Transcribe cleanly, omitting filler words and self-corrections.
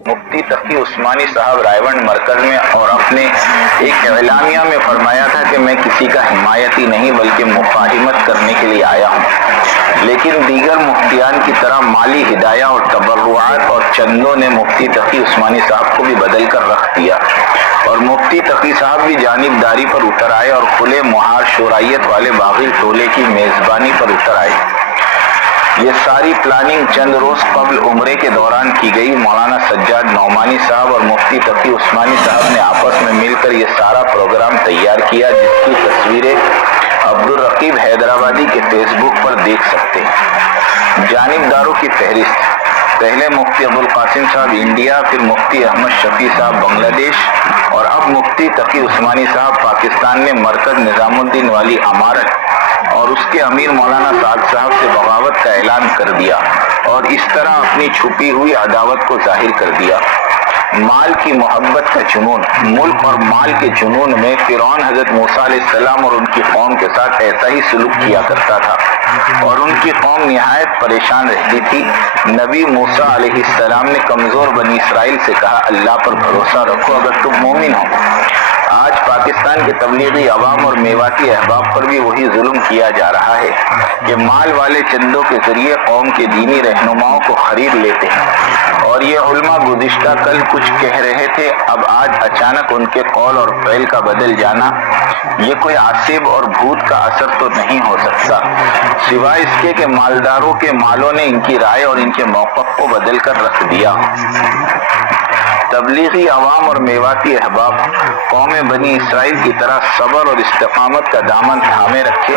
مفتی تقی عثمانی صاحب رائے مرکز میں اور اپنے ایک اعلامیہ میں فرمایا تھا کہ میں کسی کا حمایتی نہیں بلکہ مفاہمت کرنے کے لیے آیا ہوں، لیکن دیگر مفتیان کی طرح مالی ہدایہ اور تبرعات اور چندوں نے مفتی تقی عثمانی صاحب کو بھی بدل کر رکھ دیا، اور مفتی تقی صاحب بھی جانبداری پر اتر آئے اور کھلے مہار شورائیت والے باغی ٹولے کی میزبانی پر اتر آئے۔ یہ ساری پلاننگ چند روز قبل عمرے کے دوران کی گئی۔ مولانا سجاد نعمانی صاحب اور مفتی تقی عثمانی صاحب نے آپس میں مل کر یہ سارا پروگرام تیار کیا، جس کی تصویریں عبدالرقیب حیدرآبادی کے فیس بک پر دیکھ سکتے ہیں۔ جانبداروں کی فہرست: پہلے مفتی ابوالقاسم صاحب انڈیا، پھر مفتی احمد شفیع صاحب بنگلہ دیش، اور اب مفتی تقی عثمانی صاحب پاکستان نے مرکز نظام الدین والی امارت اور اس کے امیر مولانا سعد صاحب سے بغاوت کا اعلان کر دیا اور اس طرح اپنی چھپی ہوئی عداوت کو ظاہر کر دیا۔ مال کی محبت کا جنون: ملک اور مال کے جنون میں فرعون حضرت موسیٰ علیہ السلام اور ان کی قوم کے ساتھ ایسا ہی سلوک کیا کرتا تھا، اور ان کی قوم نہایت پریشان رہتی تھی۔ نبی موسیٰ علیہ السلام نے کمزور بنی اسرائیل سے کہا، اللہ پر بھروسہ رکھو اگر تم مومن ہو۔ آج پاکستان کے تبلیغی عوام اور میواتی احباب پر بھی وہی ظلم کیا جا رہا ہے کہ مال والے چندوں کے ذریعے قوم کے دینی رہنماؤں کو خرید لیتے ہیں، اور یہ علماء گزشتہ کل کچھ کہہ رہے تھے، اب آج اچانک ان کے قول اور فعل کا بدل جانا، یہ کوئی عاصب اور بھوت کا اثر تو نہیں ہو سکتا، سوائے اس کے کہ مالداروں کے مالوں نے ان کی رائے اور ان کے موقف کو بدل کر رکھ دیا۔ تبلیغی عوام اور میواتی احباب قوم بنی اسرائیل کی طرح صبر اور استقامت کا دامن تھامے رکھے